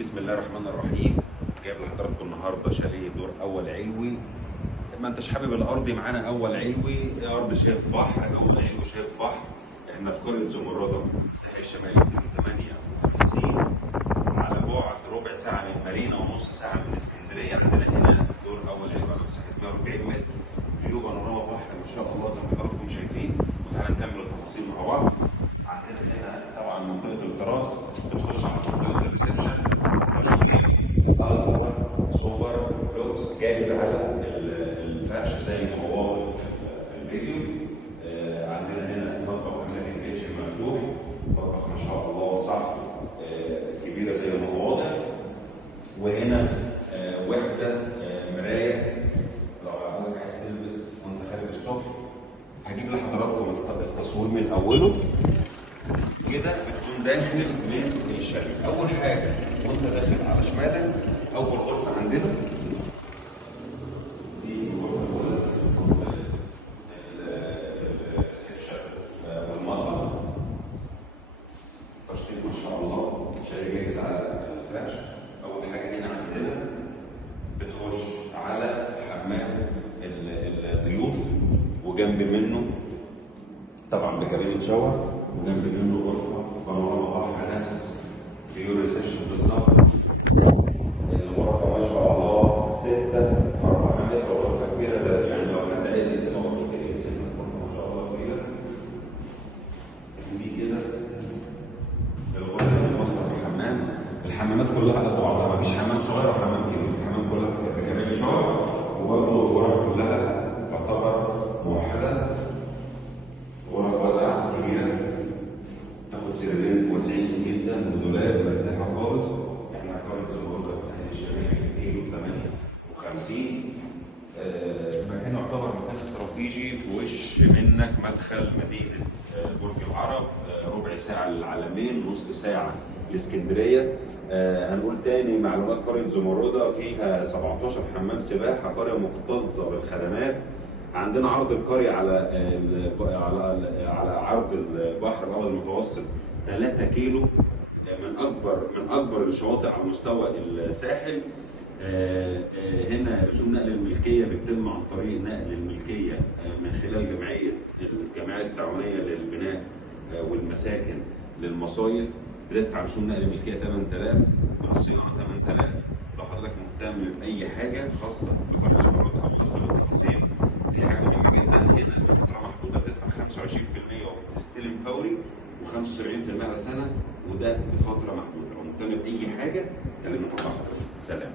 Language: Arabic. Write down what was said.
بسم الله الرحمن الرحيم. جايب لحضراتكم النهارده شاليه دور اول علوي. ما انتش حابب الارض معانا اول علوي، ارض شايف بحر، اول علوي شايف بحر. احنا في قريه زمرده الساحل الشمالي، يمكن 58 على بعد ربع ساعه من مارينا ونص ساعه من اسكندريه. عندنا هنا دور اول علوي على مساحه اسمها 40 متر، فيو بانوراما بحر ما شاء الله زي ما حضراتكم شايفين. وتعالى نكمل التفاصيل مع بعض. عندنا هنا طبعا منطقه التراس، بتخش على منطقه الريسبشن، صور لوكس جاهز على الفرش زي ما هو واضح في الفيديو. عندنا هنا مطبخ امريكان كيتشن مفتوح، مطبخ ما شاء الله وسعته كبيره زي ما هو واضح. وهنا وحده مرايه، لو حضرتك عايز تلبس وانت خارج الصبح. هجيب لحضراتكم التصوير من اوله كده. بتكون داخل من الشاليه، اول حاجه وانت داخل على شمالك اول غرفه عندنا دي الغرفه الاولى، الريسبشن والمطبخ. تشطيب ما شاء الله، شاليه جاهز على الفرش. اول حاجه هنا عندنا بتخش على حمام الضيوف، وجنب منه طبعا بكابينة شاور، وجنب منه غرفه بانوراما بحر نفس فيو ريسبشن بالظبط. الغرفه ما شاء الله 6 في 4 متر، غرفه كبيره. ده يعني لو حد عايز يقسمها غرفتين يقسمها، غرفه ما شاء الله كبيره. دي كده الغرفه الماستر الحمام. الحمامات كلها قد بعضها، مفيش حمام صغير وحمام كبير، الحمام كلها بكابينة شاور. وبرضه الغرف كلها تعتبر موحده، غرف واسعه كبيره، تاخد سريرين واسعين جدا ودولاب مرتاحه خالص. احنا قريه زمرده الساحل الشمالي كيلو 58. مكان يعتبر مكان استراتيجي، في وش منك مدخل مدينه برج العرب، ربع ساعه للعلمين، نص ساعه لاسكندريه. هنقول تاني معلومات قريه زمرده فيها 17 حمام سباحه، قريه مكتظه بالخدمات. عندنا عرض القريه على عرض البحر الابيض المتوسط 3 كيلو، من اكبر الشواطئ على مستوى الساحل. هنا رسوم نقل الملكيه بتتم عن طريق نقل الملكيه من خلال الجمعيات التعاونيه للبناء والمساكن للمصايف. بتدفع رسوم نقل الملكيه 8000 والصيانه 8000. لو حضرتك مهتم باي حاجه خاصه بقريه زمرده او خاصه بالتفاصيل، دي حاجه مهمه جدا. هنا بفتره محدوده بتدفع 25% وبتستلم فوري، و75% على سنه، وده بفتره محدوده. لو مهتم باي حاجه كلمنا طبعا. سلام.